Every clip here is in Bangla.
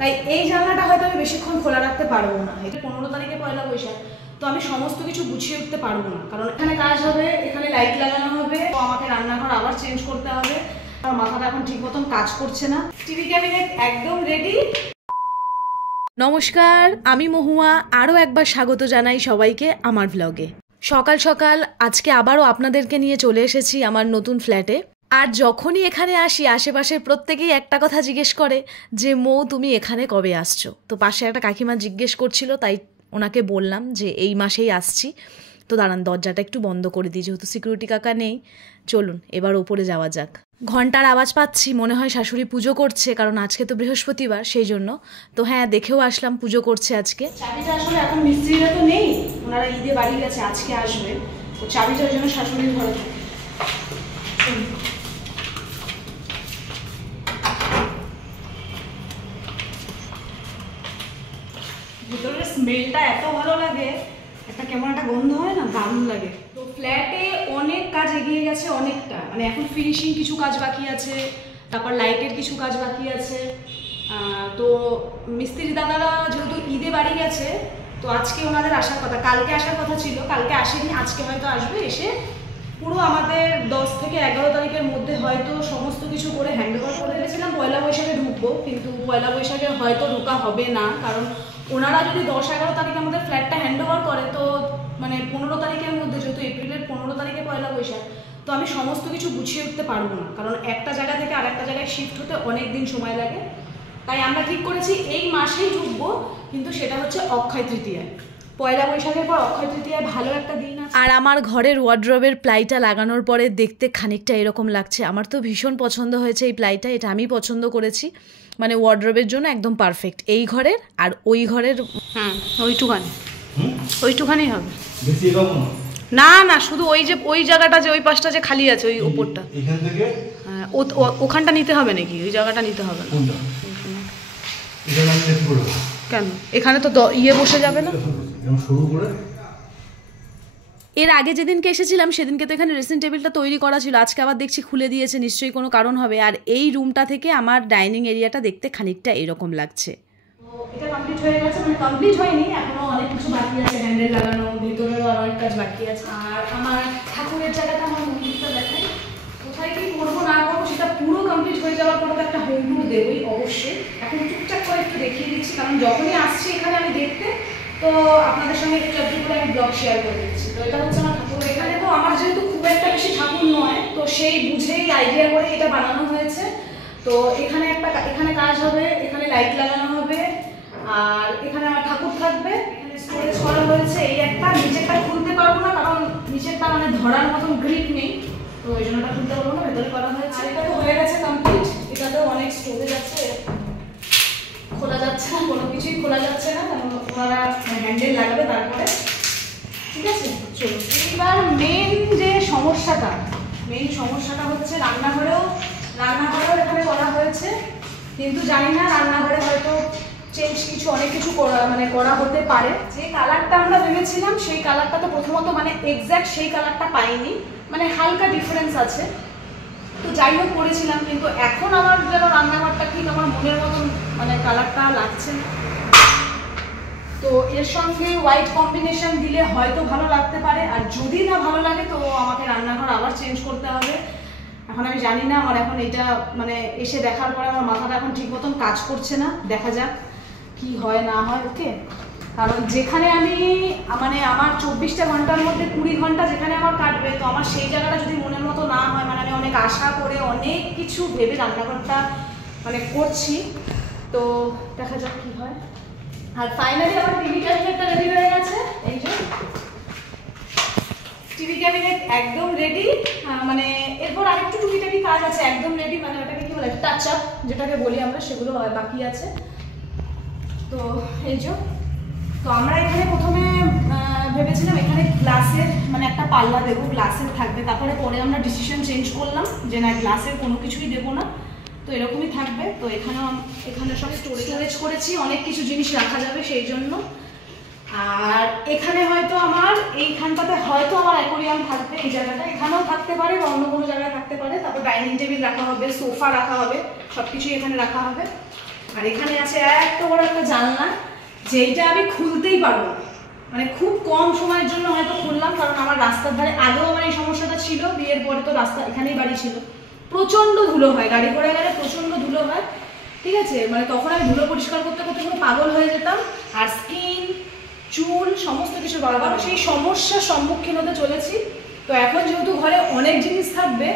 তাই এই জানলাটা হয়তো আমি বেশিক্ষণ খোলা রাখতে পারবো না। এটা 15 তারিখে পয়লা বৈশাখ, তো আমি সমস্ত কিছু গুছিয়ে উঠতে পারবো না, কারণ এখানে কাজ হবে, এখানে লাইট লাগানো হবে, তো আমাকে রান্নাঘর আবার চেঞ্জ করতে হবে। আর মাথাটা এখন ঠিক মতন কাজ করছে না। টিভি ক্যাবিনেট একদম রেডি। নমস্কার, আমি মহুয়া। আরও একবার স্বাগত জানাই সবাইকে আমার ভ্লগে। সকাল সকাল আজকে আবারও আপনাদেরকে নিয়ে চলে এসেছি আমার নতুন ফ্ল্যাটে। আর যখনই এখানে আসি আশেপাশের প্রত্যেকেই একটা কথা জিজ্ঞেস করে যে মৌ তুমি এখানে কবে আসছো। তো পাশে একটা কাকিমা জিজ্ঞেস করছিল, তাই ওনাকে বললাম যে এই মাসেই আসছি। তো দাঁড়ান, দরজাটা একটু বন্ধ করে দিই, যেহেতু সিকিউরিটি কাকা নেই। চলুন এবার ওপরে যাওয়া যাক। ঘন্টার আওয়াজ পাচ্ছি, মনে হয় শাশুড়ি পুজো করছে, কারণ আজকে তো বৃহস্পতিবার, সেই জন্য। তো হ্যাঁ, দেখেও আসলাম পুজো করছে আজকে। চাবিটা আসলে এখন মিস্ত্রিরা তো নেই, ওনারা ঈদে বাড়ি গেছে, আজকে আসবে, তো চাবিটা ওই জন্য শাশুড়ির ঘরে থাকে। ভিতরের স্মেলটা এত ভালো লাগে, একটা কেমন একটা গন্ধ হয় না, দারুণ লাগে। তো ফ্ল্যাটে অনেক কাজ এগিয়ে গেছে, অনেকটা, মানে এখন ফিনিশিং কিছু কাজ বাকি আছে, তারপর লাইটের কিছু কাজ বাকি আছে। তো মিস্ত্রি দাদারা যেহেতু ঈদে বাড়ি গেছে, তো আজকে ওনাদের আসার কথা, কালকে আসার কথা ছিল, কালকে আসেনি, আজকে হয়তো আসবে। এসে পুরো আমাদের 10 থেকে 11 তারিখের মধ্যে হয়তো সমস্ত কিছু করে হ্যান্ড ওভার করে রেখেছিলাম। পয়লা বৈশাখে ঢুকবো, কিন্তু পয়লা বৈশাখে হয়তো ঢোকা হবে না, কারণ ওনারা যদি 10-11 তারিখে আমাদের ফ্ল্যাটটা হ্যান্ড ওভার করে, তো মানে 15 তারিখের মধ্যে, যেহেতু এপ্রিলের 15 তারিখে পয়লা বৈশাখ, তো আমি সমস্ত কিছু গুছিয়ে উঠতে পারবো না, কারণ একটা জায়গা থেকে আরেকটা জায়গায় শিফট হতে অনেক দিন সময় লাগে। তাই আমরা ঠিক করেছি এই মাসেই ঢুকবো, কিন্তু সেটা হচ্ছে অক্ষয় তৃতীয়ায়। পয়লা বৈশাখের পর অক্ষয় তৃতীয়ায় ভালো একটা দিন আছে। আর আমার ঘরের ওয়ার্ড্রবের প্লাইটা লাগানোর পরে দেখতে খানিকটা এরকম লাগছে। আমার তো ভীষণ পছন্দ হয়েছে এই প্লাইটা, এটা আমি পছন্দ করেছি, মানে ওয়ার্ড্রবের জন্য একদম পারফেক্ট। এই ঘরের আর ওই ঘরের ওইটুখানি হবে, না না, শুধু ওই যে ওই জায়গাটা, যে ওই পাশটা যে খালি আছে, ওই ওপরটা, ওখানটা নিতে হবে নাকি? ওই জায়গাটা নিতে হবে না কেন? এখানে তো ইয়ে বসে যাবে না? এর আগে যেদিনকে এসেছিলাম সেদিনকে তো এখানে ড্রেসিং টেবিলটা তৈরি করা ছিল, আজকে আবার দেখছি খুলে দিয়েছে, নিশ্চয়ই কোনো কারণ হবে। আর এই রুমটা থেকে আমার ডাইনিং এরিয়াটা দেখতে খানিকটা এরকম লাগছে। এটা কমপ্লিট হয়ে গেছে, মানে কমপ্লিট হয়নি, এখনো অনেক কিছু বাকি আছে, হ্যান্ডেল লাগানো, ভেতরেও আর অনেক কাজ বাকি আছে। আর আমার ঠাকুরের জায়গাটা, আমার মন্দিরটা দেখাই, কোথায় কি করবো না করবো সেটা পুরো কমপ্লিট হয়ে যাওয়ার পরে তো একটা হোম ট্যুর দেবই অবশ্যই। এখন টুকটাক করে একটু দেখিয়ে দিচ্ছি, কারণ যখনই আসছি এখানে আমি দেখতে, তো আপনাদের সঙ্গে একটু একটু করে আমি ব্লগ শেয়ার করে দিচ্ছি। তো এটা হচ্ছে আমার ঠাকুর। এখানে তো আমার যেহেতু খুব একটা বেশি ঠাকুর নয়, তো সেই বুঝেই আইডিয়া করে এটা বানানো হয়েছে। তো এখানে এখানে কাজ হবে, এখানে লাইট লাগানো হবে, আর এখানে আমার ঠাকুর থাকবে। এখানে স্টোরেজ করা হয়েছে, এই একটা, নিচেরটা খুলতে পারবো না, কারণ নিচেরটা মানে ধরার মতন গ্রিপ নেই, তো ওই জন্য খুলতে পারবো না, ভেতরে করা হয়েছে। আর এটা তো হয়ে গেছে কমপ্লিট, এটাতেও অনেক স্টোরেজ আছে, খোলা যাচ্ছে না, কোনো কিছুই খোলা যাচ্ছে না, কারণ ওনারা হ্যান্ডেল লাগাবে তারপরে। ঠিক আছে, চলো এইবার মেন সমস্যাটা হচ্ছে রান্নাঘরেও এখানে করা হয়েছে, কিন্তু জানি না রান্নাঘরে হয়তো অনেক কিছু করা হতে পারে। যে কালারটা আমরা ভেবেছিলাম সেই কালারটা তো প্রথমত মানে এক্স্যাক্ট সেই কালারটা পাইনি, মানে হালকা ডিফারেন্স আছে। তো যাই হোক করেছিলাম, কিন্তু এখন আমার যেন রান্নাঘরটা ঠিক আমার মনের মতন মানে কালারটা লাগছে না। তো এর সঙ্গে হোয়াইট কম্বিনেশন দিলে হয়তো ভালো লাগতে পারে, আর যদি না ভালো লাগে তো আমাকে রান্নাঘর আবার চেঞ্জ করতে হবে। এখন আমি জানি না, আমার এখন এটা মানে এসে দেখার পরে আমার মাথাটা এখন ঠিক মতন কাজ করছে না, দেখা যাক কি হয় না হয়। ওকে, কারণ যেখানে আমি মানে আমার 24টা ঘন্টার মধ্যে 20 ঘন্টা যেখানে আমার কাটবে, তো আমার সেই জায়গাটা যদি মনের মতো না হয়, মানে আমি অনেক আশা করে অনেক কিছু ভেবে রান্নাঘরটা মানে করছি, তো দেখা যাক কি হয়। আর ফাইনালি আমার টিভি ক্যাবিনেটটা রেডি হয়ে গেছে, এই যে টিভি ক্যাবিনেট একদম রেডি। মানে এরপর আরেকটু টুকিটাকি কাজ আছে, একদম রেডি, মানে ওটাকে কি বলে, টাচ আপ যেটাকে বলি আমরা, সেগুলো বাকি আছে। তো এই যে, তো আমরা এখানে প্রথমে ভেবেছিলাম এখানে গ্লাসের মানে একটা পাল্লা দেবো, গ্লাসের থাকবে, তারপরে পরে আমরা ডিসিশন চেঞ্জ করলাম যে না, গ্লাসের কোনো কিছুই দেবো না, তো এরকমই থাকবে। তো এখানে সব স্টোরেজ করেছি, অনেক কিছু জিনিস রাখা যাবে সেই জন্য। আর এখানে হয়তো আমার এইখানটাতে হয়তো আমার অ্যাকোরিয়াম থাকবে, এই জায়গাটা এখানেও থাকতে পারে বা অন্য কোনো জায়গায় থাকতে পারে। তারপর ডাইনিং টেবিল রাখা হবে, সোফা রাখা হবে, সব কিছুই এখানে রাখা হবে। আর এখানে আছে এত বড় একটা জানলা, যেইটা আমি খুলতেই পারবো না, মানে খুব কম সময়ের জন্য হয়তো খুললাম, কারণ আমার রাস্তার ধারে আগেও আমার এই সমস্যাটা ছিল, বিয়ের পরে তো রাস্তা এখানেই বাড়ি ছিল, প্রচণ্ড ধুলো হয়, গাড়ি ঘোড়া গেলে প্রচণ্ড ধুলো হয়, ঠিক আছে, মানে তখন আমি ধুলো পরিষ্কার করতে করতে পুরো পাগল হয়ে যেতাম, আর স্কিন চুল সমস্ত কিছু বারবার সেই সমস্যার সম্মুখীন হতে চলেছি। তো এখন যেহেতু ঘরে অনেক জিনিস থাকবে,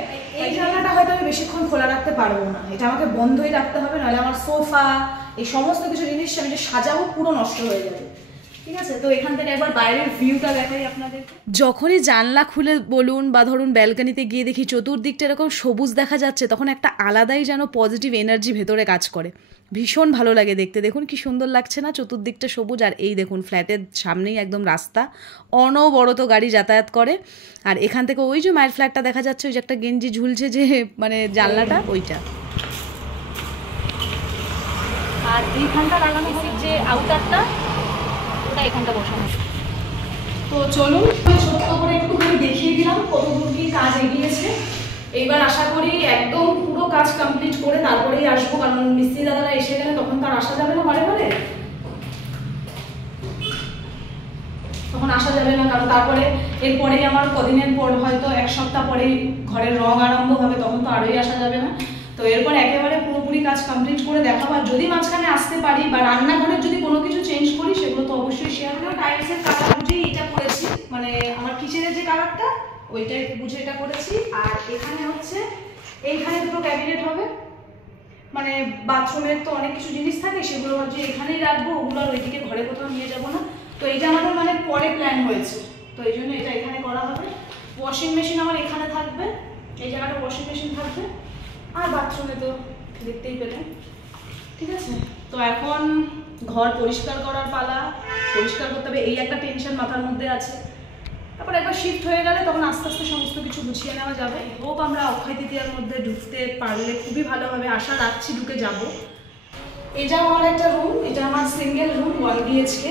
এই জানলাটা হয়তো আমি বেশিক্ষণ খোলা রাখতে পারবো না, এটা আমাকে বন্ধই রাখতে হবে, নাহলে আমার সোফা এই সমস্ত কিছু জিনিস আমি যে সাজাবো পুরো নষ্ট হয়ে যাবে, ঠিক আছে। তো এখান থেকে একবার বাইরের ভিউটা দেখাই আপনাদেরকে। যখনই জানলা খুলে বলুন বা ধরুন ব্যালকনিতে গিয়ে দেখি চতুর্দিকটা এরকম সবুজ দেখা যাচ্ছে, তখন একটা আলাদাই যেন পজিটিভ এনার্জি ভেতরে কাজ করে, ভীষণ ভালো লাগে দেখতে। দেখুন কি সুন্দর লাগছে না, চতুর্দিকটা সবুজ, আর এই দেখুন ফ্ল্যাটের সামনেই একদম রাস্তা, অনবরত গাড়ি যাতায়াত করে, আর এখান থেকে ওই যে মায়ের ফ্ল্যাটটা দেখা যাচ্ছে, ওই যে একটা গেঞ্জি ঝুলছে যে মানে জানলাটা, ওইটা। আর এইখানটা লাগানো হবে যে আউটারটা, ওটা এখানটা বসানো। তো চলুন ছোট্ট করে একটুখানি দেখিয়ে দিলাম কতদূর কি কাজ এগিয়েছে। এইবার আশা করি একদম পুরো কাজ কমপ্লিট করে তারপরেই আসবো, কারণ মিস্ত্রি দাদারা এসে গেলে তখন তো আর আসা যাবে না বারে বারে, তখন আসা যাবে না, কারণ তারপরে এরপরেই আমার কদিনের পর হয়তো এক সপ্তাহ পরেই ঘরের রং আরম্ভ হবে, তখন তো আরোই আসা যাবে না। তো এরপর একেবারে পুরোপুরি কাজ কমপ্লিট করে দেখাবো, আর যদি মাঝখানে আসতে পারি বা রান্নাঘরের যদি কোনো কিছু চেঞ্জ করি সেগুলো তো অবশ্যই শেয়ার করবো। টাইলসের কালার বুঝেই এটা করেছি, মানে আমার কিচেনের যে কালারটা ওইটাই বুঝে এটা করেছি। আর এখানে হচ্ছে এইখানে দুটো ক্যাবিনেট হবে, মানে বাথরুমের তো অনেক কিছু জিনিস থাকে, সেগুলো ভাবছি এখানেই রাখবো, ওগুলো আর ওইদিকে ঘরে কোথাও নিয়ে যাবো না। তো এইটা আমাদের মানে পরে প্ল্যান হয়েছে, তো এই জন্য এটা এখানে করা হবে। ওয়াশিং মেশিন আমার এখানে থাকবে, এই জায়গাটা ওয়াশিং মেশিন থাকবে, আর বাথরুমে তো দেখতেই পেলেন, ঠিক আছে। তো এখন ঘর পরিষ্কার করার পালা, পরিষ্কার করতে হবে, এই একটা টেনশন মাথার মধ্যে আছে। তারপর একবার শিফট হয়ে গেলে তখন আস্তে আস্তে সমস্ত কিছু গুছিয়ে নেওয়া যাবে। হোপ আমরা অক্ষয় তৃতীয়ার মধ্যে ঢুকতে পারলে খুবই ভালো হবে, আশা রাখছি ঢুকে যাব। এটাও আমার একটা রুম, এটা আমার সিঙ্গেল রুম 1 BHK।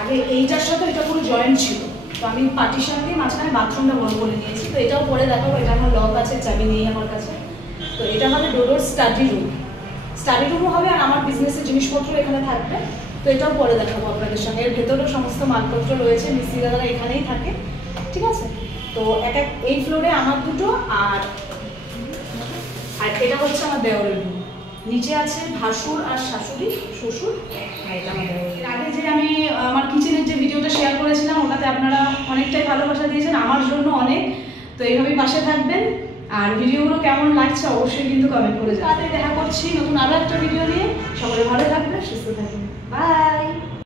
আগে এইটার সাথে এটা পুরো জয়েন্ট ছিল, তো আমি পার্টিশন দিয়ে মাঝখানে বাথরুমটা বড় করে নিয়েছি। তো এটাও পরে দেখাবো, এটা আমার লক আছে, চাবি নেই আমার কাছে। তো এটা আমাদের ডোডোর স্টাডি রুম, স্টাডি রুমও হবে, আর আমার বিজনেসের জিনিসপত্র এখানে থাকবে। তো এটাও পরে দেখাবো আপনাদের সঙ্গে। এর ভেতরেও সমস্ত মালপত্র রয়েছে, মিস্ত্রি দাদারা এখানেই থাকে, ঠিক আছে। তো এই ফ্লোরে আমার দুটো, আর এটা হচ্ছে আমার দেওরের রুম। নিচে আছে ভাসুর আর শাশুড়ি, শ্বশুর, আর এটা আমার দেওরের। এর আগে যে আমি আমার কিচেনের যে ভিডিওটা শেয়ার করেছিলাম, ওটাতে আপনারা অনেকটাই ভালোবাসা দিয়েছেন, আমার জন্য অনেক। তো এইভাবেই পাশে থাকবেন, আর ভিডিওগুলো কেমন লাগছে অবশ্যই কিন্তু কমেন্ট করে যাবেন। তাতে দেখা করছি নতুন আরও একটা ভিডিও নিয়ে। সকলে ভালো থাকবেন, সুস্থ থাকবেন, বাই।